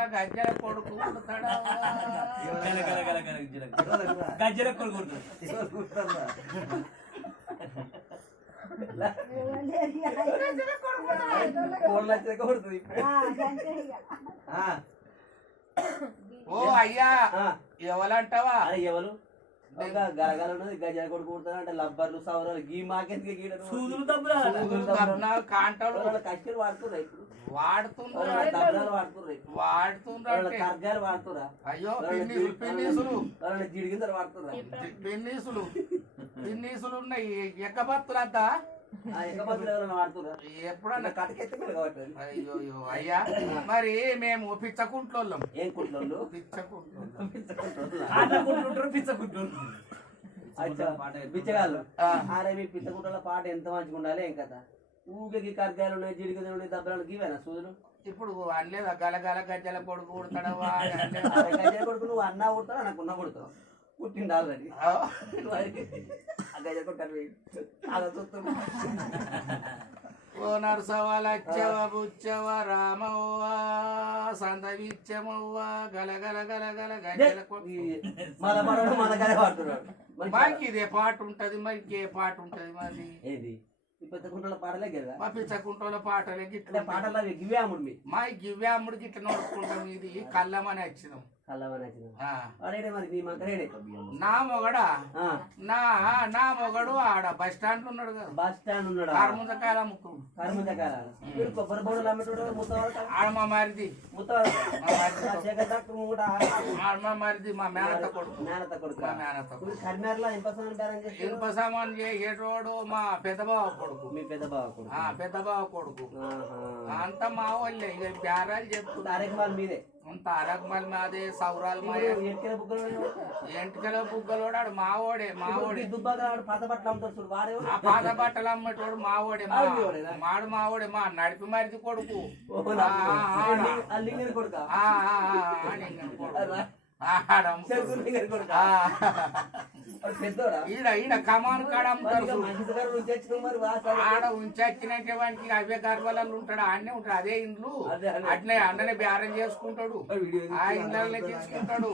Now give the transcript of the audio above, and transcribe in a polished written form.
గజ్జల కొడుకు గజ్జల కొడుకు ఓ అయ్యా ఎవలంటావా ఎవరు గలగల గజల కొడుకు అంటే లబ్బర్లు సవరాలు గీ మాకెందుకు గీడరు సూదులు కాంటాలు కష్టలు వాడుతున్నారు ఇప్పుడు వాడుతున్నారు కర్గాలు వాడుతురా అయ్యో పిన్నీసులు జిడిగిందరు వాడుతురా పిన్నీసులు ఉన్నాయి ఎక్కబత్తులు అంతా ఎప్పుడన్నా కటకెత్తి అయ్యో అయ్యా మరి మేము పిచ్చకుంట్లోళ్ళం ఏం కుంట్లో పిచ్చగాళ్ళు అరే మీ పిచ్చకుంటలో పాట ఎంత మంచిగా ఉండాలి ఏం కదా ఊరికి కర్గాయలు ఉన్నాయి జిడిగలు ఉన్నాయి దెబ్బలు గీవేనా సూదులు ఇప్పుడు అనలేదా గలగల గజ్జల కొడుకు కొడతాడవా గజ్జల కొడుకు నువ్వు అన్నా కొడతావు నాకు ఉన్న కొడతావు పుట్టింది ఆల్రెడీ గజ్జల కొట్టాలి ఓ నరసవ లచ్చవ బుచ్చవ రామవ్వ సందవిచ్చమవ్వ గలగల గలగల గజ్జల మాకి ఇదే పాట ఉంటది మరి ఏ పాట ఉంటది మరి ఏది పిచ్చకుంటల పాటలే కదా మా పిచ్చకుంటల పాటలే గిట్ల పాటలు గివ్వే అమ్ముడు మా గివ్వే అమ్ముడు గిట్ల నోడుకుంటాం ఇది కళ్ళమని వచ్చినాం నా మొగడా నా మొగడు ఆడ బస్ స్టాండ్ ఉన్నాడు కదా బస్ స్టాండ్ ఉన్నాడు కర్ముందకాయల ముక్కు కొబ్బరి బోడలు అమ్మేటోడు ఆడ మా మరిది మా మరిది మా మేనత కొడుకు మా మేనత ఇనుప సామాన్ చేసేటోడు మా పెద్ద బావ కొడుకు మీ పెద్ద బావ కొడుకు అంతా మా వాళ్ళే ఇక బేరాలు చెప్తున్నారు మీదే అంత అరగమల్ మాదే సౌరాలు మాయ ఎంటికల బుగ్గలోడాడు మావోడే ఆ పాత బట్టలు అమ్మేటోడు మావోడే మావోడే మా నడిపి మరిది కొడుకు ఈడ కమాన్ కాడ అమ్ముతారు ఆడ ఉంచొచ్చినట్టే వానికి అవే గర్భాలలో ఉంటాడు ఆడనే ఉంటాడు అదే ఇండ్లు అట్లే అన్ననే బేరం చేసుకుంటాడు ఆ ఇండ్లనే తీసుకుంటాడు